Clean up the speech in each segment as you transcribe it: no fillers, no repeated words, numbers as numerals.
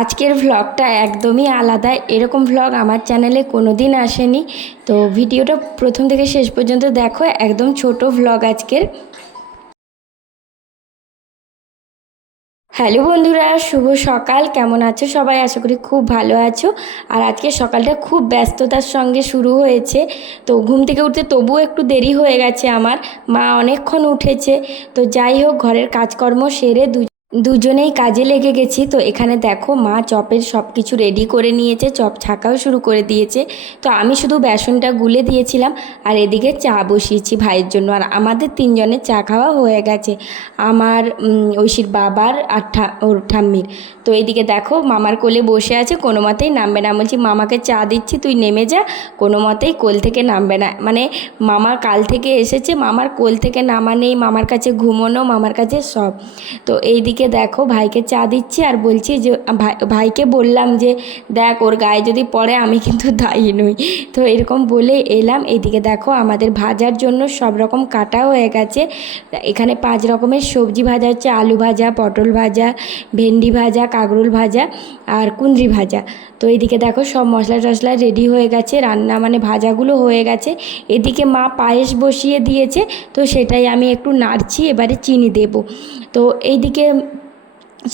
আজকের ভ্লগটা একদমই আলাদা। এরকম ভ্লগ আমার চ্যানেলে কোনোদিন আসেনি। তো ভিডিওটা প্রথম থেকে শেষ পর্যন্ত দেখো, একদম ছোট ভ্লগ আজকের। হ্যালো বন্ধুরা, শুভ সকাল। কেমন আছো সবাই? আশা করি খুব ভালো আছো। আর আজকে সকালটা খুব ব্যস্ততার সঙ্গে শুরু হয়েছে। তো ঘুম থেকে উঠতে তবুও একটু দেরি হয়ে গেছে আমার। মা অনেকক্ষণ উঠেছে। তো যাই হোক, ঘরের কাজকর্ম সেরে দুজনেই কাজে লেগে গেছি। তো এখানে দেখো, মা চপের সব কিছু রেডি করে নিয়েছে, চপ ছাকাও শুরু করে দিয়েছে। তো আমি শুধু বেসনটা গুলে দিয়েছিলাম, আর এদিকে চা বসিয়েছি ভাইয়ের জন্য। আর আমাদের তিনজনের চা খাওয়া হয়ে গেছে, আমার, ঐশীর বাবার আর ওর ঠাম্মির। তো এইদিকে দেখো, মামার কোলে বসে আছে, কোনো মতেই নামবে না। বলছি, মামাকে চা দিচ্ছি, তুই নেমে যা। কোনো মতেই কোল থেকে নামবে না। মানে মামা কাল থেকে এসেছে, মামার কোল থেকে নামা নেই, মামার কাছে ঘুমোনো, মামার কাছে সব। তো এইদিকে দেখো, ভাইকে চা দিচ্ছি আর বলছি যে ভাইকে বললাম যে দেখ, ওর গায়ে যদি পড়ে আমি কিন্তু দায়ী নই। তো এরকম বলে এলাম। এইদিকে দেখো, আমাদের ভাজার জন্য সব রকম কাটা হয়ে গেছে। এখানে 5 রকমের সবজি ভাজা হচ্ছে: আলু ভাজা, পটল ভাজা, ভেন্ডি ভাজা, কাঁকরোল ভাজা আর কুঁদরি ভাজা। তো এইদিকে দেখো, সব মশলা টশলা রেডি হয়ে গেছে, রান্না মানে ভাজাগুলো হয়ে গেছে। এদিকে মা পায়েস বসিয়ে দিয়েছে, তো সেটাই আমি একটু নাড়ছি। এবারে চিনি দেব। তো এইদিকে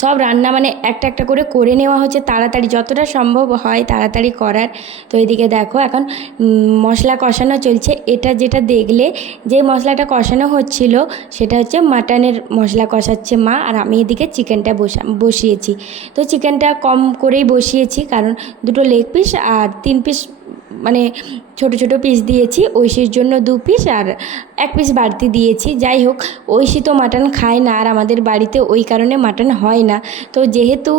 সব রান্না মানে একটা একটা করে নেওয়া হচ্ছে, তাড়াতাড়ি যতটা সম্ভব হয় তাড়াতাড়ি করার। তো এদিকে দেখো, এখন মশলা কষানো চলছে। এটা যেটা দেখলে, যে মশলাটা কষানো হচ্ছিল, সেটা হচ্ছে মাটনের মশলা কষাচ্ছে মা। আর আমি এদিকে চিকেনটা বসিয়েছি। তো চিকেনটা কম করেই বসিয়েছি, কারণ 2 লেগ পিস আর 3 পিস মানে ছোট ছোট পিস দিয়েছি। ঐশীর জন্য 2 পিস আর 1 পিস বাড়তি দিয়েছি। যাই হোক, ঐশী তো মাটন খায় না, আর আমাদের বাড়িতে ওই কারণে মাটন হয় না। তো যেহেতু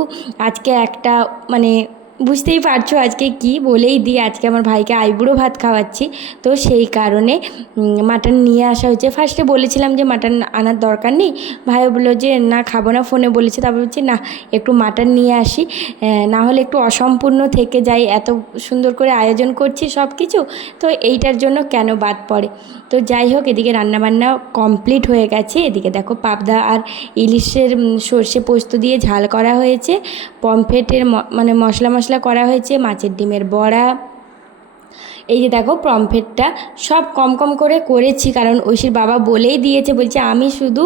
আজকে একটা মানে বুঝতেই পারছো আজকে কি বলেই দিই, আজকে আমার ভাইকে আইবুড়ো ভাত খাওয়াচ্ছি। তো সেই কারণে মাটন নিয়ে আসা হয়েছে। ফার্স্টে বলেছিলাম যে মাটন আনার দরকার নেই, ভাইও বললো যে না, খাবো না, ফোনে বলেছে। তারপর বলছি না, একটু মাটন নিয়ে আসি, না হলে একটু অসম্পূর্ণ থেকে যায়। এত সুন্দর করে আয়োজন করছি সব কিছু, তো এইটার জন্য কেন বাদ পড়ে। তো যাই হোক, এদিকে রান্নাবান্না কমপ্লিট হয়ে গেছে। এদিকে দেখো, পাবদা আর ইলিশের সর্ষে পোস্ত দিয়ে ঝাল করা হয়েছে, পমফ্রেটের মানে মশলা করা হয়েছে, মাছের ডিমের বড়া। এই যে দেখো, পমফ্রেটটা সব কম কম করে করেছি, কারণ ঐশীর বাবা বলেই দিয়েছে, বলছে আমি শুধু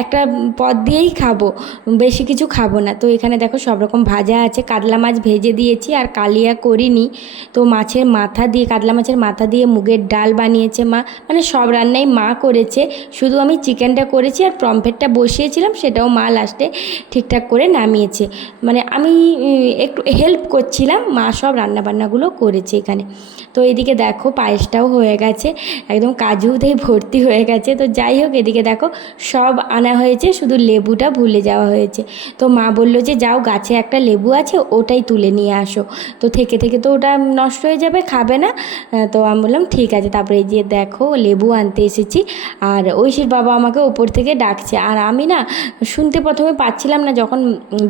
একটা পদ দিয়েই খাবো, বেশি কিছু খাবো না। তো এখানে দেখো, সব রকম ভাজা আছে। কাতলা মাছ ভেজে দিয়েছি, আর কালিয়া করিনি। তো মাছের মাথা দিয়ে, কাতলা মাছের মাথা দিয়ে মুগের ডাল বানিয়েছে মা। মানে সব রান্নাই মা করেছে, শুধু আমি চিকেনটা করেছি আর পমফ্রেটটা বসিয়েছিলাম, সেটাও মা লাস্টে ঠিকঠাক করে নামিয়েছে। মানে আমি একটু হেল্প করছিলাম, মা সব রান্নাবান্নাগুলো করেছে এখানে। তো এদিকে দেখো, পায়েসটাও হয়ে গেছে, একদম কাজুতেই ভর্তি হয়ে গেছে। তো যাই হোক, এদিকে দেখো, সব আনা হয়েছে, শুধু লেবুটা ভুলে যাওয়া হয়েছে। তো মা বললো যে যাও, গাছে একটা লেবু আছে, ওটাই তুলে নিয়ে আসো। তো থেকে থেকে তো ওটা নষ্ট হয়ে যাবে, খাবে না। তো আমি বললাম ঠিক আছে। তারপরে এই যে দেখো, লেবু আনতে এসেছি, আর ঐশীর বাবা আমাকে ওপর থেকে ডাকছে। আর আমি না শুনতে প্রথমে পাচ্ছিলাম না, যখন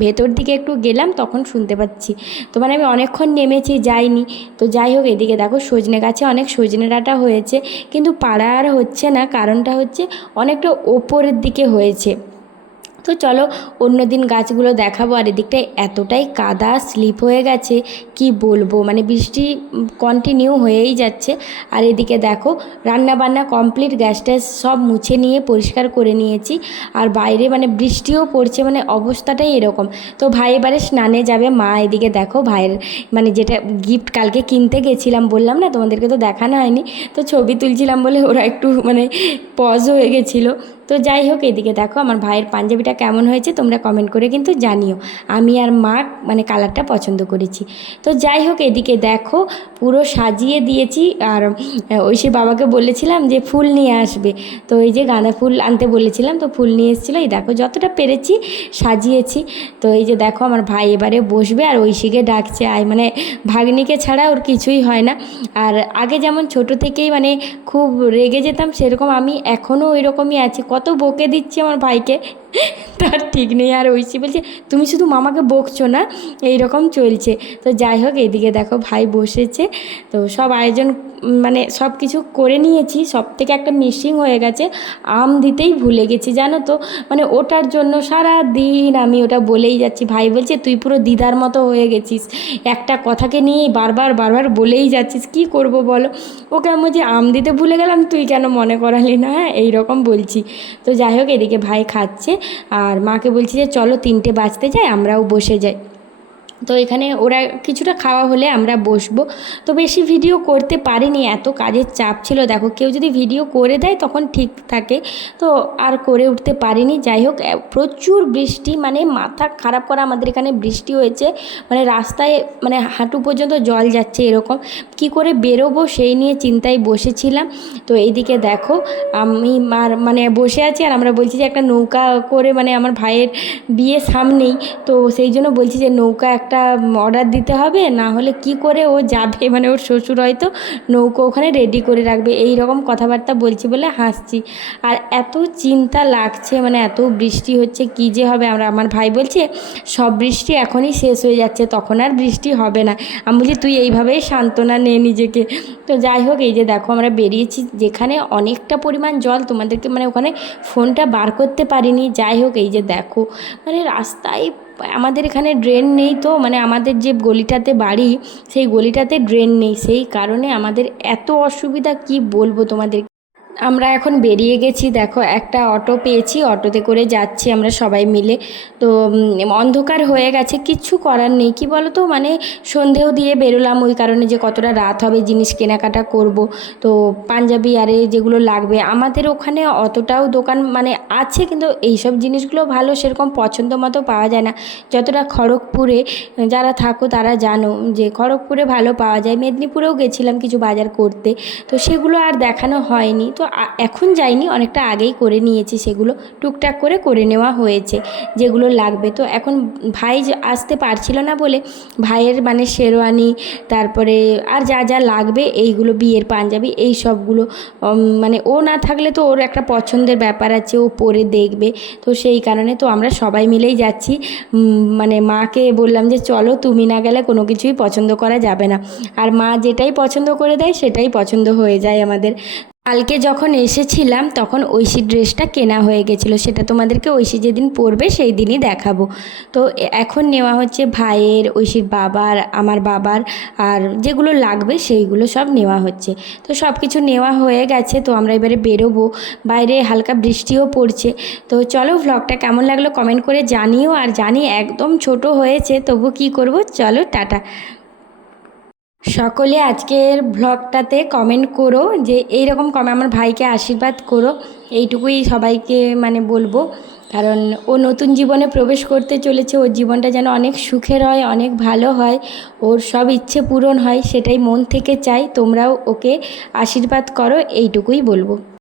ভেতর দিকে একটু গেলাম তখন শুনতে পাচ্ছি। তো মানে আমি অনেকক্ষণ নেমেছি, যাইনি। তো যাই হোক, এদিকে দেখো, সজনে গাছে অনেক সজনে ডাঁটা হয়েছে, কিন্তু পাড়া আর হচ্ছে না। কারণটা হচ্ছে অনেকটা ওপরের দিকে হয়েছে। তো চলো, অন্য দিন গাছগুলো দেখাবো। আর এদিকটায় এতটাই কাদা, স্লিপ হয়ে গেছে কি বলবো, মানে বৃষ্টি কন্টিনিউ হয়েই যাচ্ছে। আর এদিকে দেখো, রান্না বান্না কমপ্লিট, গ্যাস ট্যাস সব মুছে নিয়ে পরিষ্কার করে নিয়েছি। আর বাইরে মানে বৃষ্টিও পড়ছে, মানে অবস্থাটাই এরকম। তো ভাই এবারে স্নানে যাবে। মা এদিকে দেখো, ভাইয়ের মানে যেটা গিফট কালকে কিনতে গেছিলাম, বললাম না তোমাদেরকে, তো দেখানো হয়নি। তো ছবি তুলছিলাম বলে ওরা একটু মানে পজ হয়ে গেছিলো। তো যাই হোক, এদিকে দেখো, আমার ভাইয়ের পাঞ্জাবিটা কেমন হয়েছে তোমরা কমেন্ট করে কিন্তু জানিও। আমি আর মা মানে কালারটা পছন্দ করেছি। তো যাই হোক, এদিকে দেখো, পুরো সাজিয়ে দিয়েছি। আর ঐশী বাবাকে বলেছিলাম যে ফুল নিয়ে আসবে, তো এই যে গাঁদা ফুল আনতে বলেছিলাম, তো ফুল নিয়ে এসেছিলো। এই দেখো, যতটা পেরেছি সাজিয়েছি। তো এই যে দেখো, আমার ভাই এবারে বসবে আর ঐশীকে ডাকছে আয়, মানে ভাগ্নিকে ছাড়া ওর কিছুই হয় না। আর আগে যেমন ছোট থেকেই মানে খুব রেগে যেতাম, সেরকম আমি এখনও ওই রকমই আছি। কত বকে দিচ্ছি আমার ভাইকে, তার ঠিক নেই। আর ঐশী বলছে তুমি শুধু মামাকে বকছো না, এই রকম চলছে। তো যাই হোক, এইদিকে দেখো ভাই বসেছে। তো সব আয়োজন মানে সব কিছু করে নিয়েছি। সব থেকে একটা মিসিং হয়ে গেছে, আম দিতেই ভুলে গেছি জানো তো। মানে ওটার জন্য সারা দিন আমি ওটা বলেই যাচ্ছি। ভাই বলছে তুই পুরো দিদার মতো হয়ে গেছিস, একটা কথাকে নিয়েই বারবার বারবার বলেই যাচ্ছিস, কি করব বলো। ওকে আমি যে আম দিতে ভুলে গেলাম, তুই কেন মনে করালি না, হ্যাঁ এই রকম বলছি। তো যাই হোক, এদিকে ভাই খাচ্ছে আর মাকে বলছি যে চলো 3টে বাজতে যায়, আমরাও বসে যাই। তো এখানে ওরা কিছুটা খাওয়া হলে আমরা বসবো। তো বেশি ভিডিও করতে পারিনি, এত কাজের চাপ ছিল। দেখো কেউ যদি ভিডিও করে দেয় তখন ঠিক থাকে, তো আর করে উঠতে পারিনি। যাই হোক, প্রচুর বৃষ্টি, মানে মাথা খারাপ করা আমাদের এখানে বৃষ্টি হয়েছে। মানে রাস্তায় মানে হাঁটু পর্যন্ত জল যাচ্ছে, এরকম কি করে বেরোবো সেই নিয়ে চিন্তায় বসেছিলাম। তো এইদিকে দেখো আমি মানে বসে আছি, আর আমরা বলছি যে একটা নৌকা করে, মানে আমার ভাইয়ের বিয়ে সামনেই, তো সেই জন্য বলছি যে নৌকা একটা অর্ডার দিতে হবে, না হলে কি করে ও যাবে, মানে ওর শ্বশুর হয়তো নৌকো ওখানে রেডি করে রাখবে, এই রকম কথাবার্তা বলছি বলে হাসছি। আর এত চিন্তা লাগছে, মানে এত বৃষ্টি হচ্ছে, কি যে হবে। আমার ভাই বলছে সব বৃষ্টি এখনই শেষ হয়ে যাচ্ছে, তখন আর বৃষ্টি হবে না। আমি বলছি তুই এইভাবেই সান্ত্বনা নে নিজেকে। তো যাই হোক, এই যে দেখো আমরা বেরিয়েছি, যেখানে অনেকটা পরিমাণ জল, তোমাদেরকে মানে ওখানে ফোনটা বার করতে পারিনি। যাই হোক, এই যে দেখো মানে রাস্তায় আমাদের এখানে ড্রেন নেই, তো মানে আমাদের যে গলিটাতে বাড়ি সেই গলিটাতে ড্রেন নেই, সেই কারণে আমাদের এত অসুবিধা কি বলবো তোমাদের। আমরা এখন বেরিয়ে গেছি, দেখো একটা অটো পেয়েছি, অটোতে করে যাচ্ছি আমরা সবাই মিলে। তো অন্ধকার হয়ে গেছে, কিচ্ছু করার নেই, কি বলো তো, মানে সন্ধেও দিয়ে বেরোলাম ওই কারণে যে কতটা রাত হবে, জিনিস কেনাকাটা করব। তো পাঞ্জাবি আরে যেগুলো লাগবে, আমাদের ওখানে অতটাও দোকান মানে আছে, কিন্তু এইসব জিনিসগুলো ভালো সেরকম পছন্দ মতো পাওয়া যায় না। যতটা খড়গপুরে যারা থাকো তারা জানো যে খড়গপুরে ভালো পাওয়া যায়। মেদিনীপুরেও গেছিলাম কিছু বাজার করতে, তো সেগুলো আর দেখানো হয়নি। তো এখন যাইনি, অনেকটা আগেই করে নিয়েছি, সেগুলো টুকটাক করে করে নেওয়া হয়েছে যেগুলো লাগবে। তো এখন ভাই আসতে পারছিল না বলে ভাইয়ের মানে শেরওয়ানি, তারপরে আর যা যা লাগবে এইগুলো, বিয়ের পাঞ্জাবি, এই সবগুলো মানে ও না থাকলে তো ওর একটা পছন্দের ব্যাপার আছে, ও পরে দেখবে। তো সেই কারণে তো আমরা সবাই মিলেই যাচ্ছি। মানে মাকে বললাম যে চলো, তুমি না গেলে কোনো কিছুই পছন্দ করা যাবে না। আর মা যেটাই পছন্দ করে দেয় সেটাই পছন্দ হয়ে যায় আমাদের। কালকে যখন এসেছিলাম তখন ঐশী ড্রেসটা কেনা হয়ে গেছিলো, সেটা তোমাদেরকে ঐশী যেদিন পরবে সেই দিনই দেখাবো। তো এখন নেওয়া হচ্ছে ভাইয়ের, ঐশীর বাবার, আমার বাবার, আর যেগুলো লাগবে সেইগুলো সব নেওয়া হচ্ছে। তো সব কিছু নেওয়া হয়ে গেছে, তো আমরা এবারে বেরোবো। বাইরে হালকা বৃষ্টিও পড়ছে। তো চলো, ভ্লগটা কেমন লাগলো কমেন্ট করে জানিও। আর জানি একদম ছোট হয়েছে, তবু কি করব, চলো টাটা। সকলে আজকের ভ্লগটাতে কমেন্ট করো যে এইরকম আমার ভাইকে আশীর্বাদ করো, এইটুকুই সবাইকে মানে বলবো। কারণ ও নতুন জীবনে প্রবেশ করতে চলেছে, ওর জীবনটা যেন অনেক সুখের হয়, অনেক ভালো হয়, ওর সব ইচ্ছে পূরণ হয়, সেটাই মন থেকে চাই। তোমরাও ওকে আশীর্বাদ করো, এইটুকুই বলবো।